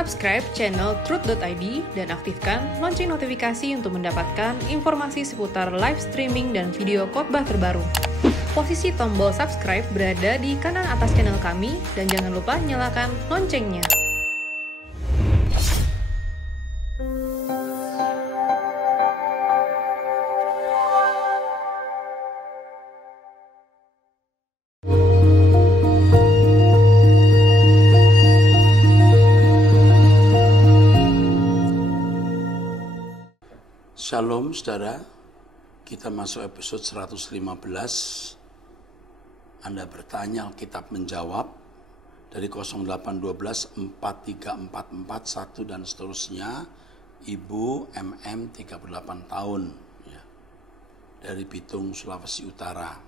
Subscribe channel Truth.id dan aktifkan lonceng notifikasi untuk mendapatkan informasi seputar live streaming dan video khotbah terbaru. Posisi tombol subscribe berada di kanan atas channel kami dan jangan lupa nyalakan loncengnya. Shalom saudara, kita masuk episode 115. Anda bertanya, Alkitab menjawab dari 0812 43441 dan seterusnya. Ibu MM 38 tahun ya, dari Bitung, Sulawesi Utara.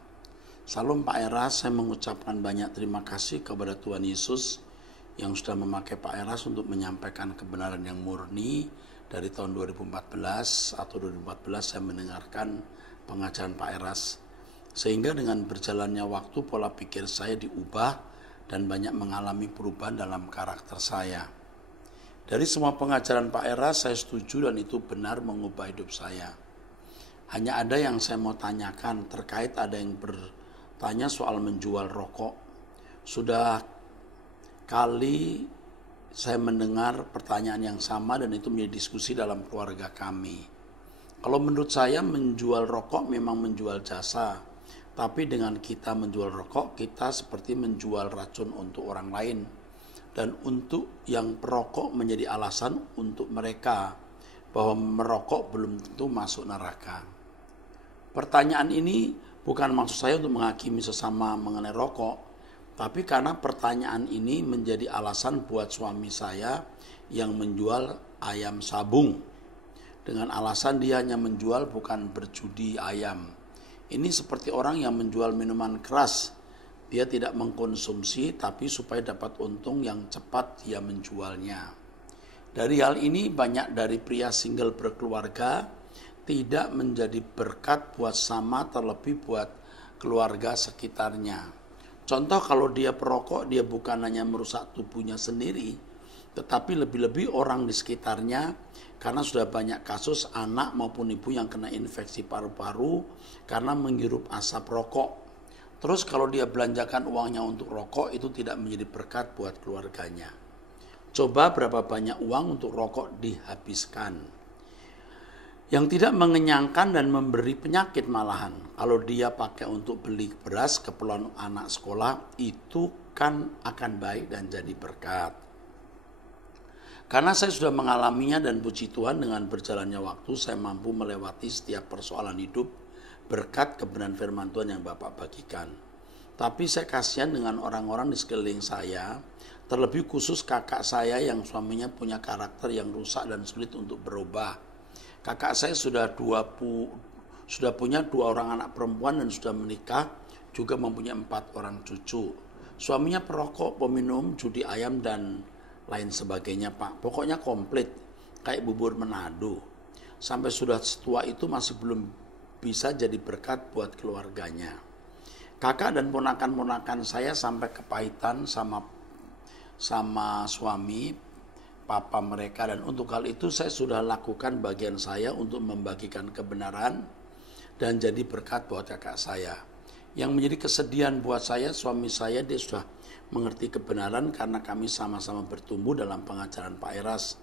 Salam Pak Eras, saya mengucapkan banyak terima kasih kepada Tuhan Yesus yang sudah memakai Pak Eras untuk menyampaikan kebenaran yang murni. Dari tahun 2014 atau 2014 saya mendengarkan pengajaran Pak Eras. Sehingga dengan berjalannya waktu pola pikir saya diubah dan banyak mengalami perubahan dalam karakter saya. Dari semua pengajaran Pak Eras saya setuju dan itu benar mengubah hidup saya. Hanya ada yang saya mau tanyakan terkait ada yang bertanya soal menjual rokok. Sudah kali saya mendengar pertanyaan yang sama dan itu menjadi diskusi dalam keluarga kami. Kalau menurut saya menjual rokok memang menjual jasa. Tapi dengan kita menjual rokok, kita seperti menjual racun untuk orang lain. Dan untuk yang perokok menjadi alasan untuk mereka bahwa merokok belum tentu masuk neraka. Pertanyaan ini bukan maksud saya untuk menghakimi sesama mengenai rokok. Tapi karena pertanyaan ini menjadi alasan buat suami saya yang menjual ayam sabung. Dengan alasan dia hanya menjual bukan berjudi ayam. Ini seperti orang yang menjual minuman keras. Dia tidak mengkonsumsi tapi supaya dapat untung yang cepat dia menjualnya. Dari hal ini banyak dari pria single berkeluarga tidak menjadi berkat buat sama terlebih buat keluarga sekitarnya. Contoh kalau dia perokok, dia bukan hanya merusak tubuhnya sendiri, tetapi lebih-lebih orang di sekitarnya karena sudah banyak kasus anak maupun ibu yang kena infeksi paru-paru karena menghirup asap rokok. Terus kalau dia belanjakan uangnya untuk rokok, itu tidak menjadi berkat buat keluarganya. Coba berapa banyak uang untuk rokok dihabiskan. Yang tidak mengenyangkan dan memberi penyakit malahan. Kalau dia pakai untuk beli beras keperluan anak sekolah, itu kan akan baik dan jadi berkat. Karena saya sudah mengalaminya dan puji Tuhan dengan berjalannya waktu, saya mampu melewati setiap persoalan hidup berkat kebenaran firman Tuhan yang Bapak bagikan. Tapi saya kasihan dengan orang-orang di sekeliling saya, terlebih khusus kakak saya yang suaminya punya karakter yang rusak dan sulit untuk berubah. Kakak saya sudah punya 2 orang anak perempuan dan sudah menikah, juga mempunyai 4 orang cucu. Suaminya perokok, peminum, judi ayam dan lain sebagainya Pak. Pokoknya komplit, kayak bubur Manado. Sampai sudah setua itu masih belum bisa jadi berkat buat keluarganya. Kakak dan ponakan-ponakan saya sampai kepahitan sama suami papa mereka, dan untuk hal itu saya sudah lakukan bagian saya untuk membagikan kebenaran dan jadi berkat buat kakak saya. Yang menjadi kesedihan buat saya, suami saya dia sudah mengerti kebenaran karena kami sama-sama bertumbuh dalam pengajaran Pak Eras.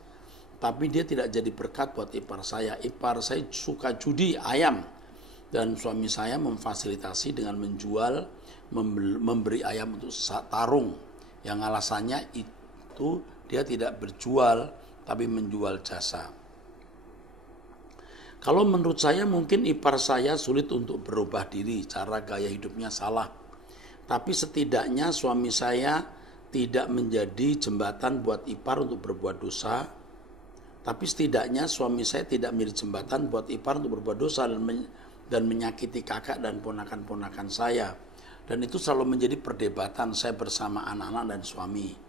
Tapi dia tidak jadi berkat buat ipar saya. Ipar saya suka judi ayam dan suami saya memfasilitasi dengan menjual, memberi ayam untuk tarung. Yang alasannya itu dia tidak berjual, tapi menjual jasa. Kalau menurut saya mungkin ipar saya sulit untuk berubah diri, cara gaya hidupnya salah. Tapi setidaknya suami saya tidak menjadi jembatan buat ipar untuk berbuat dosa. Tapi setidaknya suami saya tidak menjadi jembatan buat ipar untuk berbuat dosa dan menyakiti kakak dan ponakan-ponakan saya. Dan itu selalu menjadi perdebatan saya bersama anak-anak dan suami.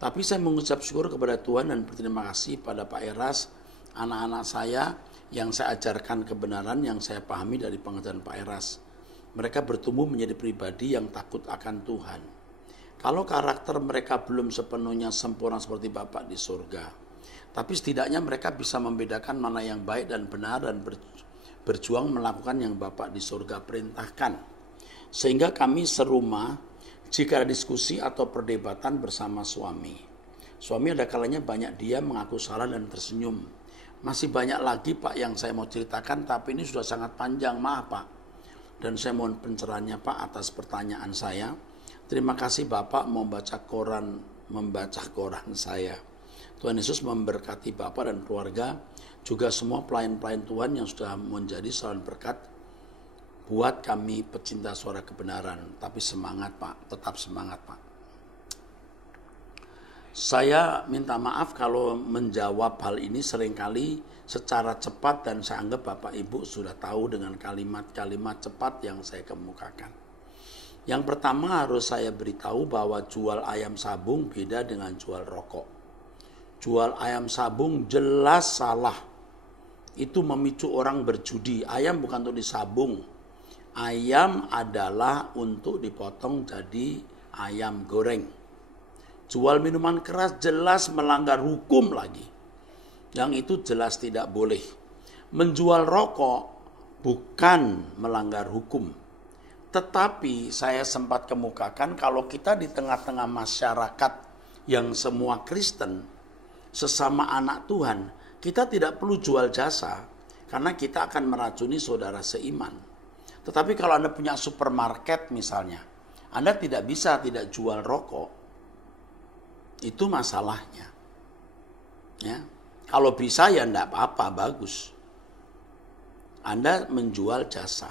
Tapi saya mengucap syukur kepada Tuhan dan berterima kasih pada Pak Eras, anak-anak saya yang saya ajarkan kebenaran yang saya pahami dari pengajaran Pak Eras. Mereka bertumbuh menjadi pribadi yang takut akan Tuhan. Kalau karakter mereka belum sepenuhnya sempurna seperti Bapa di surga, tapi setidaknya mereka bisa membedakan mana yang baik dan benar dan berjuang melakukan yang Bapa di surga perintahkan. Sehingga kami serumah jika ada diskusi atau perdebatan bersama suami. Suami ada kalanya banyak dia mengaku salah dan tersenyum. Masih banyak lagi Pak yang saya mau ceritakan, tapi ini sudah sangat panjang, maaf Pak. Dan saya mohon pencerahannya Pak atas pertanyaan saya. Terima kasih Bapak membaca koran saya. Tuhan Yesus memberkati Bapak dan keluarga, juga semua pelayan-pelayan Tuhan yang sudah menjadi saluran berkat buat kami pecinta suara kebenaran. Tapi semangat Pak, tetap semangat Pak. Saya minta maaf kalau menjawab hal ini seringkali secara cepat dan saya anggap Bapak Ibu sudah tahu dengan kalimat-kalimat cepat yang saya kemukakan. Yang pertama harus saya beritahu bahwa jual ayam sabung beda dengan jual rokok. Jual ayam sabung jelas salah. Itu memicu orang berjudi. Ayam bukan untuk disabung. Ayam adalah untuk dipotong jadi ayam goreng. Jual minuman keras jelas melanggar hukum lagi. Yang itu jelas tidak boleh. Menjual rokok bukan melanggar hukum. Tetapi saya sempat kemukakan kalau kita di tengah-tengah masyarakat yang semua Kristen, sesama anak Tuhan, kita tidak perlu jual jasa karena kita akan meracuni saudara seiman. Tetapi kalau Anda punya supermarket misalnya, Anda tidak bisa tidak jual rokok. Itu masalahnya. Ya. Kalau bisa ya enggak apa-apa, bagus. Anda menjual jasa.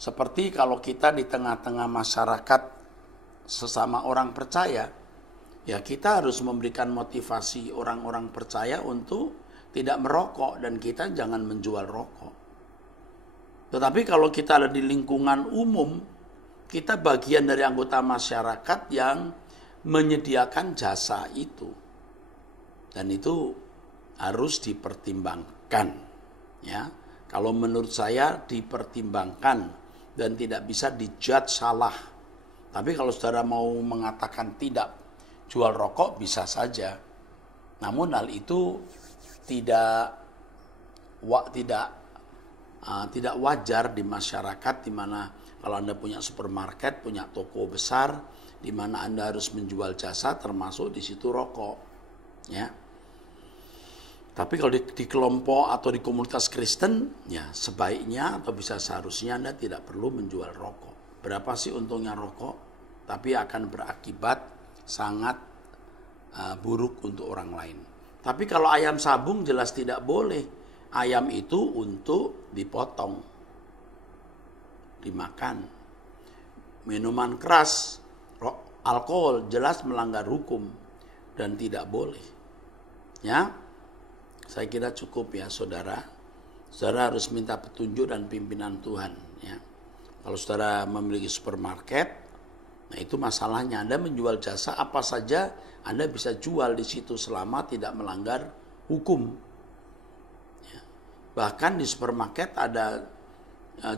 Seperti kalau kita di tengah-tengah masyarakat sesama orang percaya, ya kita harus memberikan motivasi orang-orang percaya untuk tidak merokok dan kita jangan menjual rokok. Tetapi kalau kita ada di lingkungan umum, kita bagian dari anggota masyarakat yang menyediakan jasa itu. Dan itu harus dipertimbangkan. Ya, kalau menurut saya dipertimbangkan dan tidak bisa dijudge salah. Tapi kalau saudara mau mengatakan tidak jual rokok bisa saja. Namun hal itu tidak wajar di masyarakat di mana kalau Anda punya supermarket, punya toko besar di mana Anda harus menjual jasa termasuk di situ rokok. Ya. Tapi kalau di kelompok atau di komunitas Kristen, ya sebaiknya atau bisa seharusnya Anda tidak perlu menjual rokok. Berapa sih untungnya rokok? Tapi akan berakibat sangat buruk untuk orang lain. Tapi kalau ayam sabung jelas tidak boleh. Ayam itu untuk dipotong, dimakan. Minuman keras, alkohol jelas melanggar hukum dan tidak boleh. Ya, saya kira cukup ya saudara. Saudara harus minta petunjuk dan pimpinan Tuhan. Ya, kalau saudara memiliki supermarket, nah itu masalahnya. Anda menjual jasa apa saja, Anda bisa jual di situ selama tidak melanggar hukum. Ya. Bahkan di supermarket ada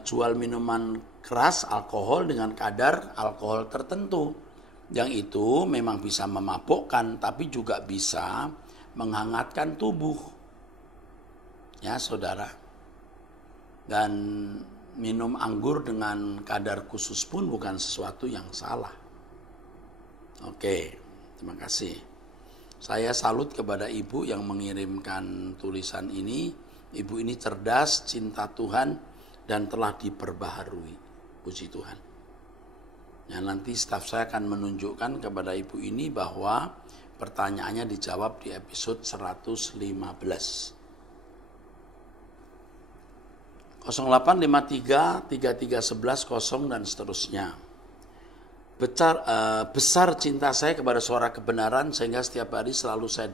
jual minuman keras, alkohol dengan kadar alkohol tertentu. Yang itu memang bisa memabukkan, tapi juga bisa menghangatkan tubuh. Ya saudara. Dan minum anggur dengan kadar khusus pun bukan sesuatu yang salah. Oke, terima kasih. Saya salut kepada ibu yang mengirimkan tulisan ini. Ibu ini cerdas, cinta Tuhan, dan telah diperbaharui. Puji Tuhan. Ya, nanti staf saya akan menunjukkan kepada ibu ini bahwa pertanyaannya dijawab di episode 115. 0853 3311 0 dan seterusnya. Besar cinta saya kepada suara kebenaran sehingga setiap hari selalu saya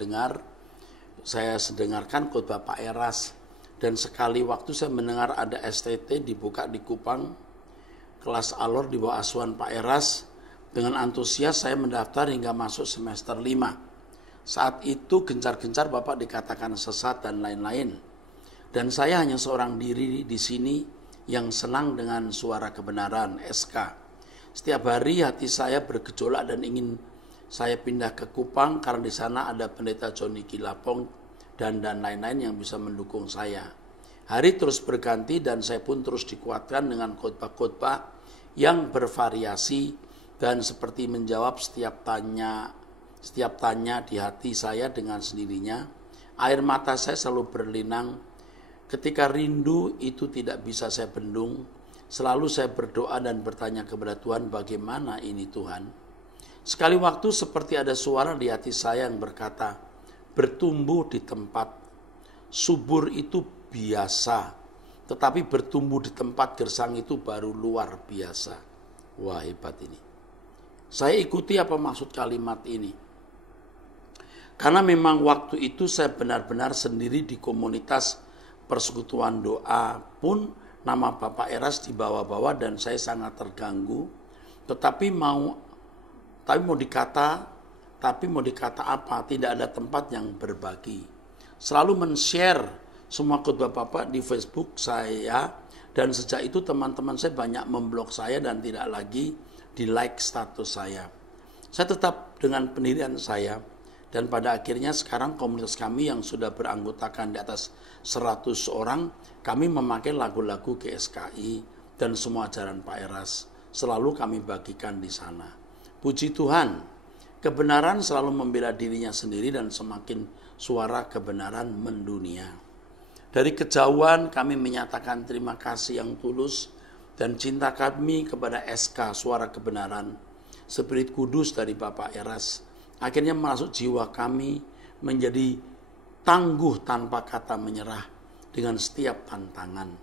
dengarkan khotbah Pak Eras, dan sekali waktu saya mendengar ada STT dibuka di Kupang, kelas alor di bawah asuhan Pak Eras. Dengan antusias saya mendaftar hingga masuk semester 5. Saat itu gencar-gencar Bapak dikatakan sesat dan lain-lain. Dan saya hanya seorang diri di sini yang senang dengan suara kebenaran, SK. Setiap hari hati saya bergejolak dan ingin saya pindah ke Kupang karena di sana ada pendeta Johnny Kilapong dan lain-lain yang bisa mendukung saya. Hari terus berganti dan saya pun terus dikuatkan dengan khotbah-khotbah yang bervariasi dan seperti menjawab setiap tanya di hati saya dengan sendirinya. Air mata saya selalu berlinang. Ketika rindu itu tidak bisa saya bendung, selalu saya berdoa dan bertanya kepada Tuhan, bagaimana ini Tuhan? Sekali waktu seperti ada suara di hati saya yang berkata, bertumbuh di tempat subur itu biasa, tetapi bertumbuh di tempat gersang itu baru luar biasa. Wah, hebat ini. Saya ikuti apa maksud kalimat ini. Karena memang waktu itu saya benar-benar sendiri di komunitas persekutuan doa pun nama Bapak Eras dibawa-bawa dan saya sangat terganggu. Tapi mau dikata apa? Tidak ada tempat yang berbagi. Selalu men-share semua khotbah Bapak di Facebook saya dan sejak itu teman-teman saya banyak memblok saya dan tidak lagi di like status saya. Saya tetap dengan pendirian saya dan pada akhirnya sekarang komunitas kami yang sudah beranggotakan di atas 100 orang, kami memakai lagu-lagu GSKI dan semua ajaran Pak Eras. Selalu kami bagikan di sana. Puji Tuhan, kebenaran selalu membela dirinya sendiri dan semakin suara kebenaran mendunia. Dari kejauhan kami menyatakan terima kasih yang tulus dan cinta kami kepada SK Suara Kebenaran, Spirit Kudus dari Bapak Eras. Akhirnya masuk jiwa kami menjadi tangguh tanpa kata menyerah dengan setiap tantangan.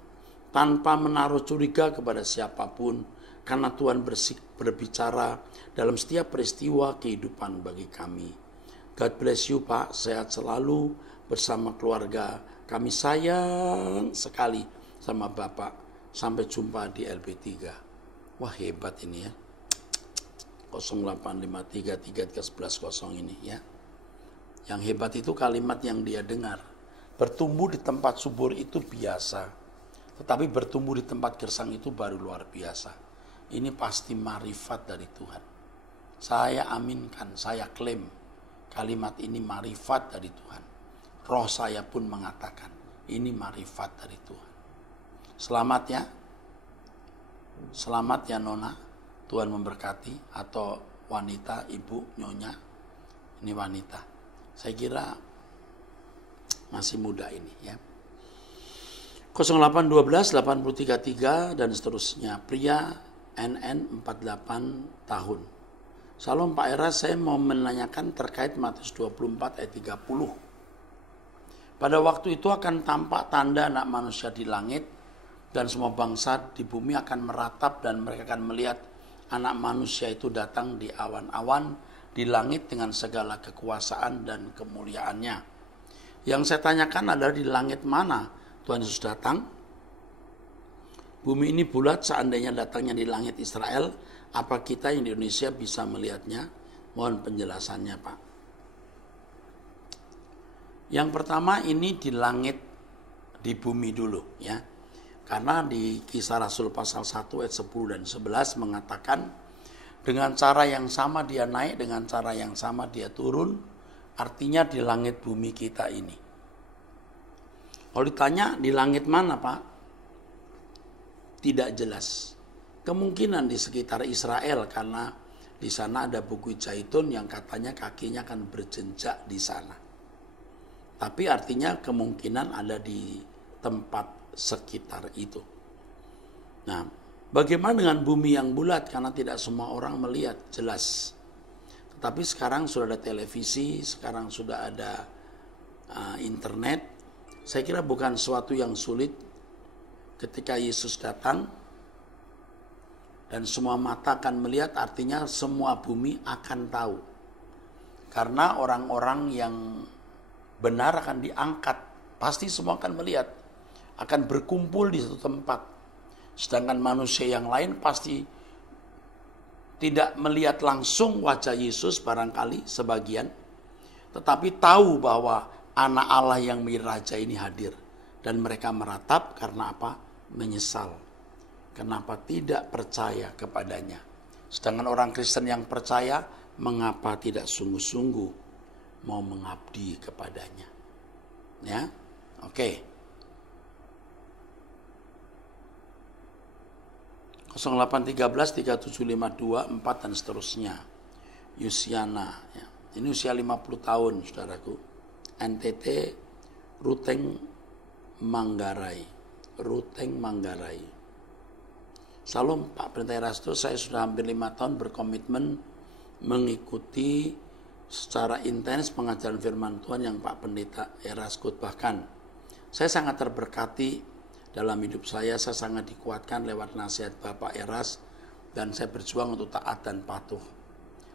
Tanpa menaruh curiga kepada siapapun karena Tuhan berbicara dalam setiap peristiwa kehidupan bagi kami. God bless you Pak, sehat selalu bersama keluarga. Kami sayang sekali sama Bapak. Sampai jumpa di LB3. Wah, hebat ini ya. 0853331110 ini ya. Yang hebat itu kalimat yang dia dengar. Bertumbuh di tempat subur itu biasa. Tetapi bertumbuh di tempat gersang itu baru luar biasa. Ini pasti marifat dari Tuhan. Saya aminkan, saya klaim kalimat ini marifat dari Tuhan. Roh saya pun mengatakan ini marifat dari Tuhan. Selamat ya. Selamat ya Nona. Tuhan memberkati. Atau wanita, ibu, nyonya. Ini wanita. Saya kira masih muda ini ya. 0812 833 dan seterusnya. Pria NN 48 tahun. Salam Pak Eras, saya mau menanyakan terkait Matius 24 ayat 30. Pada waktu itu akan tampak tanda anak manusia di langit dan semua bangsa di bumi akan meratap dan mereka akan melihat anak manusia itu datang di awan-awan di langit dengan segala kekuasaan dan kemuliaannya. Yang saya tanyakan adalah di langit mana Tuhan Yesus datang? Bumi ini bulat, seandainya datangnya di langit Israel, apa kita yang di Indonesia bisa melihatnya? Mohon penjelasannya Pak. Yang pertama ini di langit, di bumi dulu ya. Karena di Kisah Rasul pasal 1 ayat 10 dan 11 mengatakan dengan cara yang sama dia naik, dengan cara yang sama dia turun, artinya di langit bumi kita ini. Kalau ditanya di langit mana Pak? Tidak jelas. Kemungkinan di sekitar Israel karena di sana ada Bukit Zaitun yang katanya kakinya akan berjenjak di sana. Tapi artinya kemungkinan ada di tempat sekitar itu. Nah, bagaimana dengan bumi yang bulat? Karena tidak semua orang melihat jelas. Tetapi sekarang sudah ada televisi, sekarang sudah ada internet. Saya kira bukan sesuatu yang sulit ketika Yesus datang dan semua mata akan melihat, artinya semua bumi akan tahu. Karena orang-orang yang benar akan diangkat, pasti semua akan melihat, akan berkumpul di satu tempat. Sedangkan manusia yang lain pasti tidak melihat langsung wajah Yesus barangkali sebagian, tetapi tahu bahwa anak Allah yang menjadi raja ini hadir. Dan mereka meratap karena apa? Menyesal. Kenapa tidak percaya kepadanya. Sedangkan orang Kristen yang percaya, mengapa tidak sungguh-sungguh mau mengabdi kepadanya? Ya, oke. 0813 3752 4 dan seterusnya. Yusiana, ya. Ini usia 50 tahun, saudaraku. NTT Ruteng Manggarai. Salam Pak Pendeta Erasto, saya sudah hampir 5 tahun berkomitmen mengikuti secara intens pengajaran firman Tuhan yang Pak Pendeta Eras khotbahkan. Saya sangat terberkati dalam hidup saya sangat dikuatkan lewat nasihat Bapak Eras dan saya berjuang untuk taat dan patuh.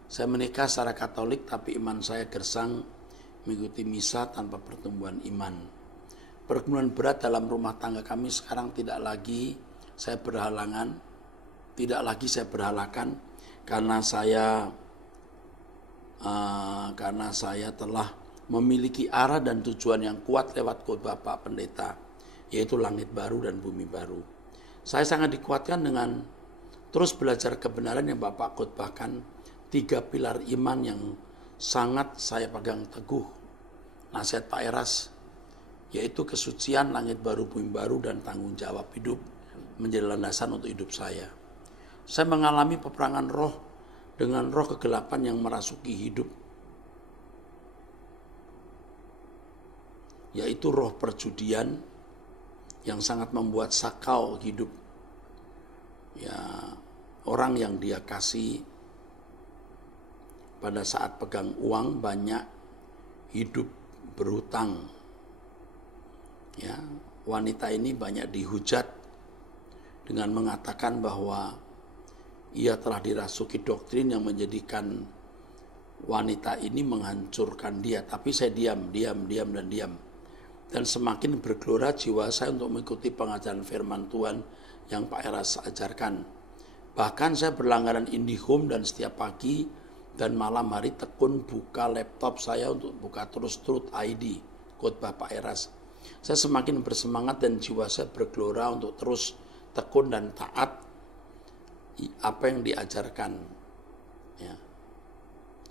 Saya menikah secara Katolik tapi iman saya gersang mengikuti misa tanpa pertumbuhan iman. Pergumulan berat dalam rumah tangga kami sekarang tidak lagi saya berhalakan karena saya telah memiliki arah dan tujuan yang kuat lewat khotbah Pak Pendeta, yaitu langit baru dan bumi baru. Saya sangat dikuatkan dengan terus belajar kebenaran yang Bapak khotbahkan, 3 pilar iman yang sangat saya pegang teguh. Nasihat Pak Eras, yaitu kesucian, langit baru, bumi baru, dan tanggung jawab hidup menjadi landasan untuk hidup saya. Saya mengalami peperangan roh dengan roh kegelapan yang merasuki hidup, yaitu roh perjudian yang sangat membuat sakau hidup. Ya, orang yang dia kasih pada saat pegang uang banyak, hidup berhutang. Ya, wanita ini banyak dihujat dengan mengatakan bahwa ia telah dirasuki doktrin yang menjadikan wanita ini menghancurkan dia. Tapi saya diam. Dan semakin bergelora jiwa saya untuk mengikuti pengajaran firman Tuhan yang Pak Eras ajarkan. Bahkan saya berlangganan IndiHome dan setiap pagi dan malam hari tekun buka laptop saya untuk buka terus Truth ID, khotbah Pak Eras. Saya semakin bersemangat dan jiwa saya bergelora untuk terus tekun dan taat apa yang diajarkan. Ya.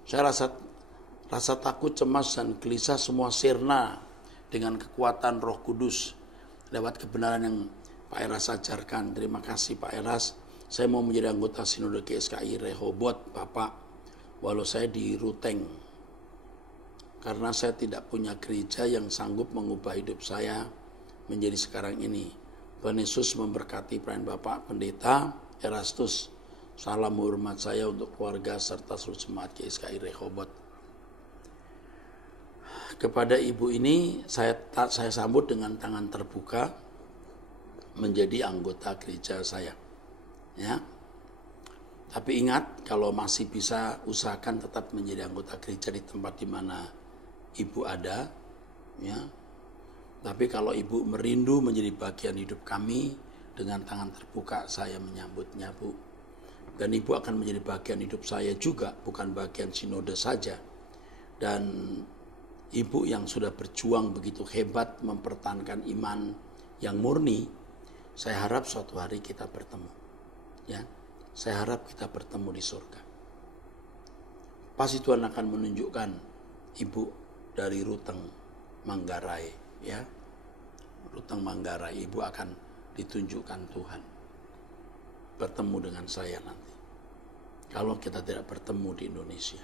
Saya rasa takut, cemas, dan gelisah semua sirna dengan kekuatan Roh Kudus lewat kebenaran yang Pak Eras ajarkan. Terima kasih Pak Eras. Saya mau menjadi anggota Sinode GSKI Rehoboth, Bapak, walau saya di Ruteng. Karena saya tidak punya gereja yang sanggup mengubah hidup saya menjadi sekarang ini. Tuhan Yesus memberkati pelayan Bapak Pendeta Erastus. Salam hormat saya untuk keluarga serta seluruh jemaat GSKI Rehoboth. Kepada ibu ini saya sambut dengan tangan terbuka menjadi anggota gereja saya. Ya. Tapi ingat, kalau masih bisa usahakan tetap menjadi anggota gereja di tempat di mana ibu ada, ya. Tapi kalau ibu merindu menjadi bagian hidup kami, dengan tangan terbuka saya menyambutnya, Bu. Dan ibu akan menjadi bagian hidup saya juga, bukan bagian sinode saja. Dan ibu yang sudah berjuang begitu hebat mempertahankan iman yang murni, saya harap suatu hari kita bertemu. Ya, saya harap kita bertemu di surga. Pasti Tuhan akan menunjukkan ibu dari Ruteng Manggarai, ya. Ruteng Manggarai, ibu akan ditunjukkan Tuhan. Bertemu dengan saya nanti. Kalau kita tidak bertemu di Indonesia.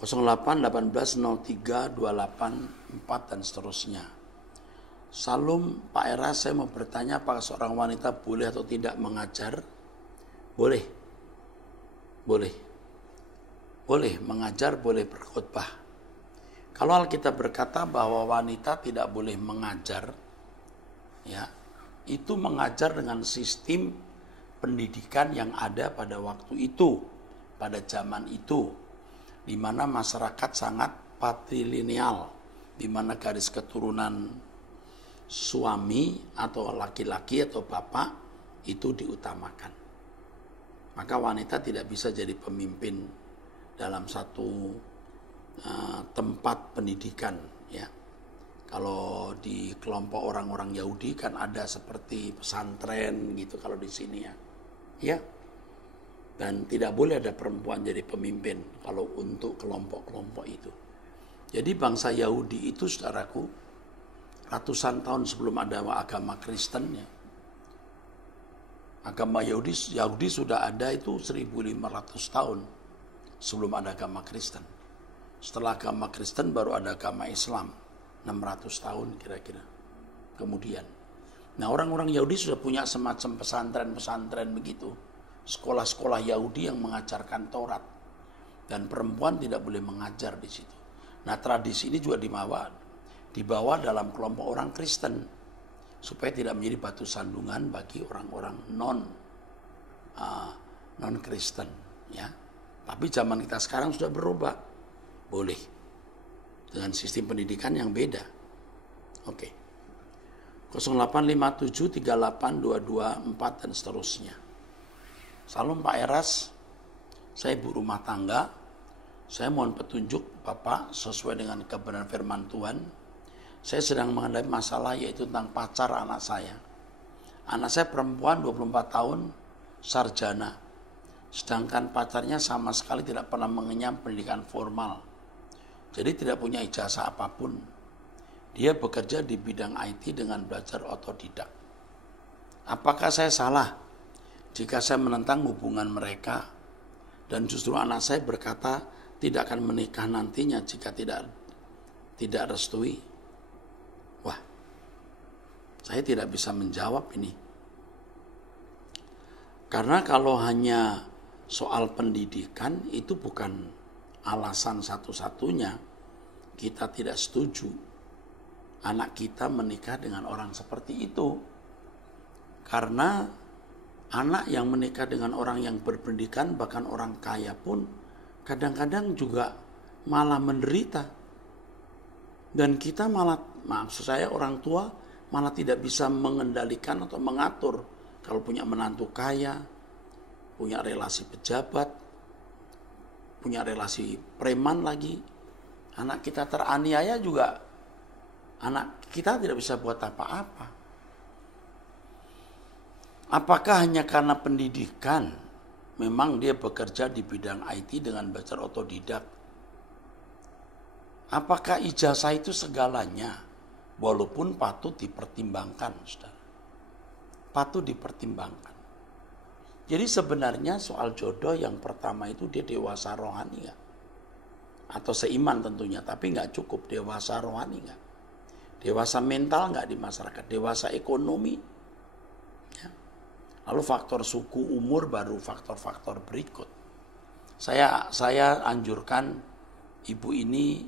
08 18 03 28 4 dan seterusnya. Salam Pak Eras, saya mau bertanya apakah seorang wanita boleh atau tidak mengajar? Boleh. Boleh mengajar, boleh berkhotbah. Kalau Alkitab berkata bahwa wanita tidak boleh mengajar, ya, itu mengajar dengan sistem pendidikan yang ada pada waktu itu, pada zaman itu, di mana masyarakat sangat patrilineal, di mana garis keturunan suami atau laki-laki atau bapak itu diutamakan. Maka wanita tidak bisa jadi pemimpin dalam satu tempat pendidikan, ya. Kalau di kelompok orang-orang Yahudi kan ada seperti pesantren gitu kalau di sini, ya. Ya, Dan tidak boleh ada perempuan jadi pemimpin kalau untuk kelompok-kelompok itu. Jadi bangsa Yahudi itu, saudaraku, ratusan tahun sebelum ada agama Kristen ya. Agama Yahudi sudah ada itu 1500 tahun sebelum ada agama Kristen. Setelah agama Kristen baru ada agama Islam 600 tahun kira-kira kemudian. Nah, orang-orang Yahudi sudah punya semacam pesantren-pesantren begitu. Sekolah-sekolah Yahudi yang mengajarkan Taurat. Dan perempuan tidak boleh mengajar di situ. Nah, tradisi ini juga dibawa dalam kelompok orang Kristen. Supaya tidak menjadi batu sandungan bagi orang-orang non-Kristen. Ya. Tapi zaman kita sekarang sudah berubah. Boleh. Dengan sistem pendidikan yang beda. Oke. 0857 38 22 4 dan seterusnya. Salam Pak Eras, saya ibu rumah tangga, saya mohon petunjuk Bapak sesuai dengan kebenaran firman Tuhan. Saya sedang menghadapi masalah yaitu tentang pacar anak saya. Anak saya perempuan 24 tahun, sarjana. Sedangkan pacarnya sama sekali tidak pernah mengenyam pendidikan formal. Jadi tidak punya ijazah apapun. Dia bekerja di bidang IT dengan belajar otodidak. Apakah saya salah jika saya menentang hubungan mereka dan justru anak saya berkata tidak akan menikah nantinya jika tidak restui? Wah, saya tidak bisa menjawab ini. Karena kalau hanya soal pendidikan itu bukan alasan satu-satunya kita tidak setuju anak kita menikah dengan orang seperti itu. Karena anak yang menikah dengan orang yang berpendidikan, bahkan orang kaya pun kadang-kadang juga malah menderita. Dan kita malah, maksud saya orang tua malah tidak bisa mengendalikan atau mengatur. Kalau punya menantu kaya, punya relasi pejabat, punya relasi preman lagi, anak kita teraniaya juga, anak kita tidak bisa buat apa-apa. Apakah hanya karena pendidikan, memang dia bekerja di bidang IT dengan belajar otodidak? Apakah ijazah itu segalanya? Walaupun patut dipertimbangkan, saudara. Patut dipertimbangkan. Jadi sebenarnya soal jodoh yang pertama itu dia dewasa rohani nggak? Atau seiman tentunya, tapi nggak cukup. Dewasa rohani nggak? Dewasa mental nggak di masyarakat? Dewasa ekonomi? Ya. Lalu faktor suku, umur, baru faktor-faktor berikut. Saya anjurkan ibu ini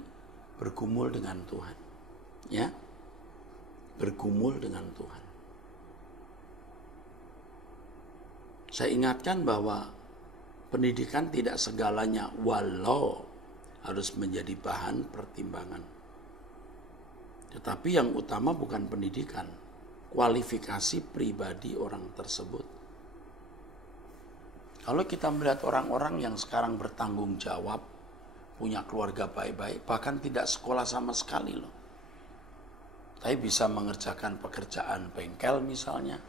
bergumul dengan Tuhan. Ya. Bergumul dengan Tuhan. Saya ingatkan bahwa pendidikan tidak segalanya, walau harus menjadi bahan pertimbangan. Tetapi yang utama bukan pendidikan, kualifikasi pribadi orang tersebut. Kalau kita melihat orang-orang yang sekarang bertanggung jawab, punya keluarga baik-baik, bahkan tidak sekolah sama sekali loh. Tapi bisa mengerjakan pekerjaan bengkel misalnya,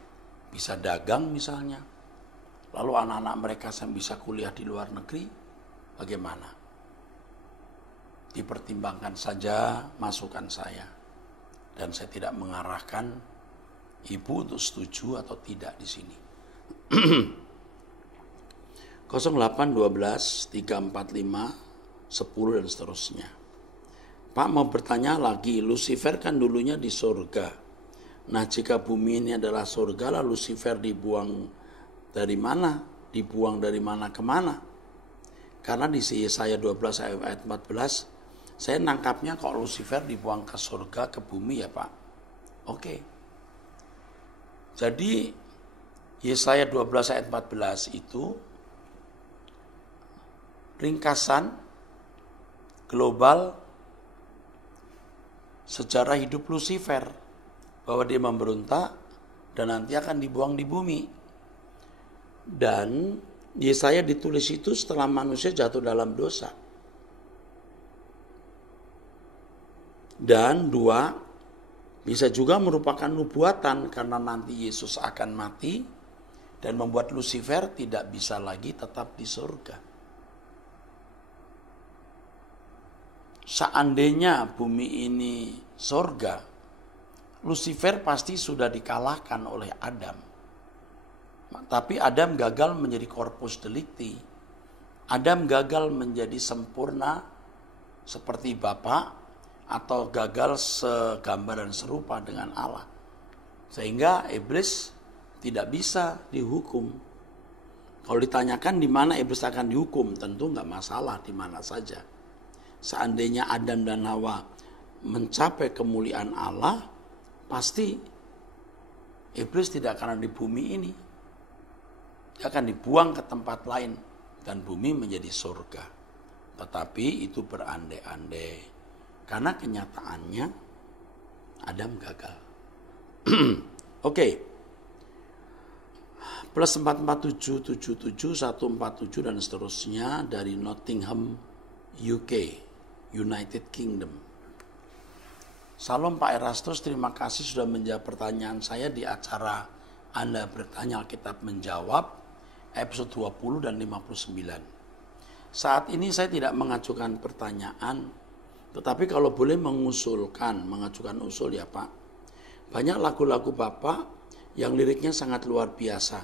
bisa dagang misalnya. Lalu anak-anak mereka bisa kuliah di luar negeri, bagaimana? Dipertimbangkan saja masukan saya. Dan saya tidak mengarahkan ibu untuk setuju atau tidak di sini. 0812 345 10 dan seterusnya. Pak mau bertanya lagi, Lucifer kan dulunya di surga. Nah jika bumi ini adalah surga, lalu Lucifer dibuang dari mana? Dibuang dari mana ke mana? Karena di Yesaya 12 ayat 14, saya nangkapnya kok Lucifer dibuang ke surga, ke bumi ya Pak. Oke. Jadi Yesaya 12 ayat 14 itu ringkasan global sejarah hidup Lucifer, bahwa dia memberontak dan nanti akan dibuang di bumi. Dan Yesaya ditulis itu setelah manusia jatuh dalam dosa. Dan dua, bisa juga merupakan nubuatan karena nanti Yesus akan mati dan membuat Lucifer tidak bisa lagi tetap di surga. Seandainya bumi ini surga, Lucifer pasti sudah dikalahkan oleh Adam. Tapi Adam gagal menjadi corpus delicti. Adam gagal menjadi sempurna seperti Bapa atau gagal segambar dan serupa dengan Allah. Sehingga iblis tidak bisa dihukum. Kalau ditanyakan di mana iblis akan dihukum, tentu nggak masalah di mana saja. Seandainya Adam dan Hawa mencapai kemuliaan Allah, pasti iblis tidak akan di bumi ini. Dia akan dibuang ke tempat lain dan bumi menjadi surga. Tetapi itu berandai-andai. Karena kenyataannya Adam gagal. Oke. Plus 447, 77, 147 dan seterusnya dari Nottingham, UK, United Kingdom. Salam Pak Erastus, terima kasih sudah menjawab pertanyaan saya di acara Anda Bertanya Alkitab Menjawab episode 20 dan 59. Saat ini saya tidak mengajukan pertanyaan, tetapi kalau boleh mengajukan usul ya Pak. Banyak lagu-lagu Bapak yang liriknya sangat luar biasa.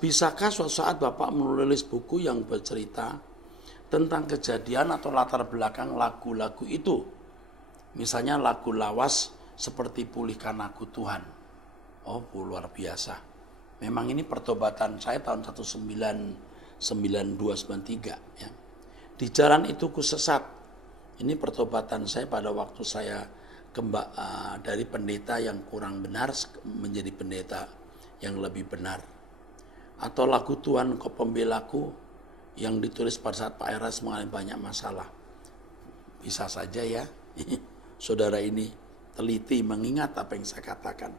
Bisakah suatu saat Bapak menulis buku yang bercerita tentang kejadian atau latar belakang lagu-lagu itu? Misalnya lagu lawas seperti Pulihkan Aku Tuhan. Oh, luar biasa. Memang ini pertobatan saya tahun 1992-93 ya. Di jalan itu ku sesat. Ini pertobatan saya pada waktu saya dari pendeta yang kurang benar menjadi pendeta yang lebih benar. Atau lagu Tuhan Kau Pembelaku yang ditulis pada saat Pak Eras mengalami banyak masalah. Bisa saja ya, saudara ini teliti mengingat apa yang saya katakan.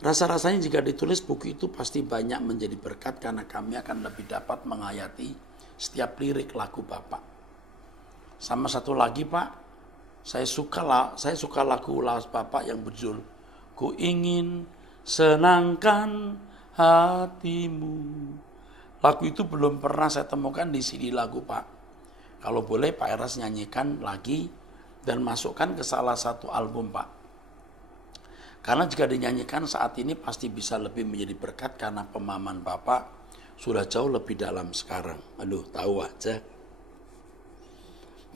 Rasa-rasanya jika ditulis buku itu pasti banyak menjadi berkat karena kami akan lebih dapat menghayati setiap lirik lagu Bapak. Sama satu lagi Pak, saya suka lagu lawas Bapak yang berjudul Ku Ingin Senangkan Hatimu. Lagu itu belum pernah saya temukan di CD lagu Pak. Kalau boleh Pak Eras nyanyikan lagi dan masukkan ke salah satu album Pak. Karena jika dinyanyikan saat ini pasti bisa lebih menjadi berkat karena pemahaman Bapak sudah jauh lebih dalam sekarang. Aduh, tahu aja.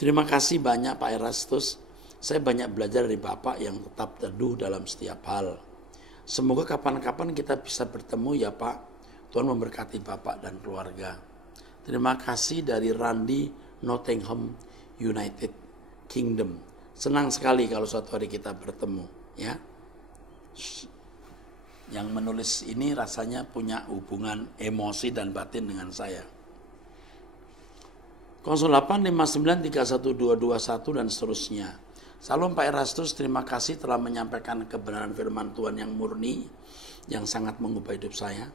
Terima kasih banyak Pak Erastus. Saya banyak belajar dari Bapak yang tetap teduh dalam setiap hal. Semoga kapan-kapan kita bisa bertemu ya Pak. Tuhan memberkati Bapak dan keluarga. Terima kasih dari Randy, Nottingham, United Kingdom. Senang sekali kalau suatu hari kita bertemu ya. Yang menulis ini rasanya punya hubungan emosi dan batin dengan saya. 0859312221 dan seterusnya. Salam Pak Erastus, terima kasih telah menyampaikan kebenaran firman Tuhan yang murni, yang sangat mengubah hidup saya.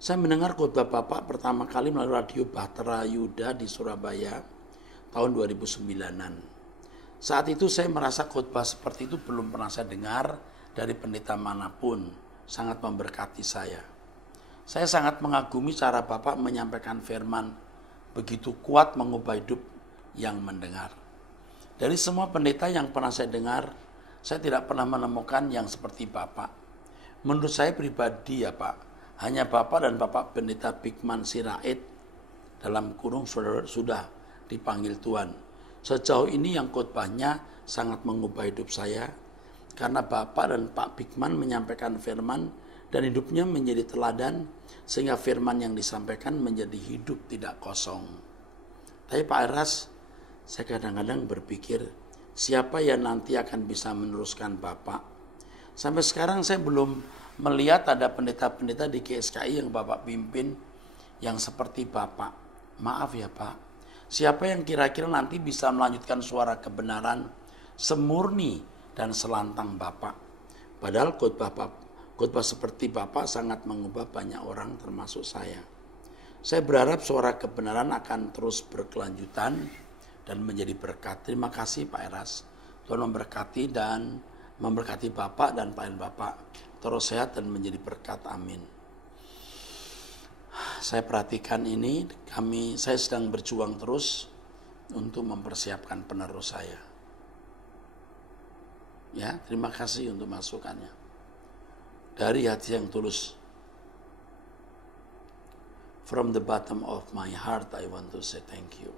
Saya mendengar khotbah Bapak pertama kali melalui radio Bahtera Yuda di Surabaya tahun 2009-an. Saat itu saya merasa khotbah seperti itu belum pernah saya dengar dari pendeta manapun, sangat memberkati saya. Saya sangat mengagumi cara Bapak menyampaikan firman, begitu kuat mengubah hidup yang mendengar. Dari semua pendeta yang pernah saya dengar, saya tidak pernah menemukan yang seperti Bapak. Menurut saya pribadi ya Pak, hanya Bapak dan Bapak Pendeta Bigman Sirait dalam kurung sudah dipanggil Tuhan. Sejauh ini yang khotbahnya sangat mengubah hidup saya, karena Bapak dan Pak Bigman menyampaikan firman dan hidupnya menjadi teladan sehingga firman yang disampaikan menjadi hidup tidak kosong. Tapi Pak Eras, saya kadang-kadang berpikir siapa yang nanti akan bisa meneruskan Bapak. Sampai sekarang saya belum melihat ada pendeta-pendeta di GSKI yang Bapak pimpin yang seperti Bapak. Maaf ya Pak, siapa yang kira-kira nanti bisa melanjutkan suara kebenaran semurni dan selantang Bapak. Padahal khotbah seperti Bapak sangat mengubah banyak orang termasuk saya. Saya berharap suara kebenaran akan terus berkelanjutan dan menjadi berkat. Terima kasih Pak Eras. Tuhan memberkati dan memberkati Bapak dan Pak Bapak. Terus sehat dan menjadi berkat. Amin. saya perhatikan ini, saya sedang berjuang terus untuk mempersiapkan penerus saya. Ya, terima kasih untuk masukannya. Dari hati yang tulus. From the bottom of my heart, I want to say thank you.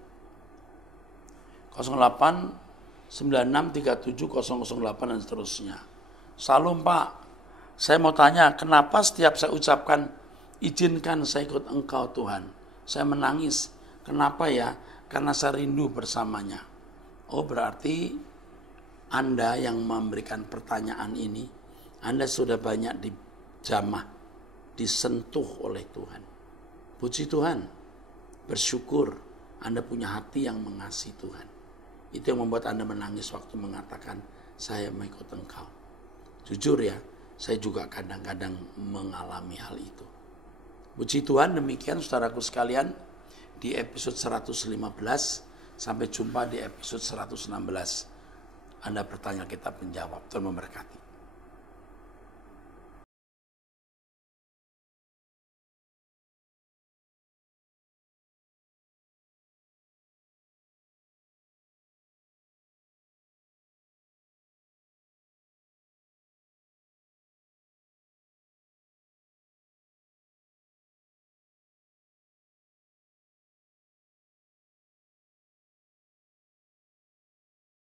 08 96 37 008 dan seterusnya. Salam Pak, saya mau tanya, kenapa setiap saya ucapkan izinkan saya ikut Engkau Tuhan, saya menangis? Kenapa ya? Karena saya rindu bersamanya. Oh, berarti Anda yang memberikan pertanyaan ini, Anda sudah banyak dijamah, disentuh oleh Tuhan. Puji Tuhan, bersyukur Anda punya hati yang mengasihi Tuhan. Itu yang membuat Anda menangis waktu mengatakan, saya mengikut Engkau. Jujur ya, saya juga kadang-kadang mengalami hal itu. Puji Tuhan, demikian saudaraku sekalian, di episode 115, sampai jumpa di episode 116. Anda bertanya, kita menjawab. Tuhan memberkati.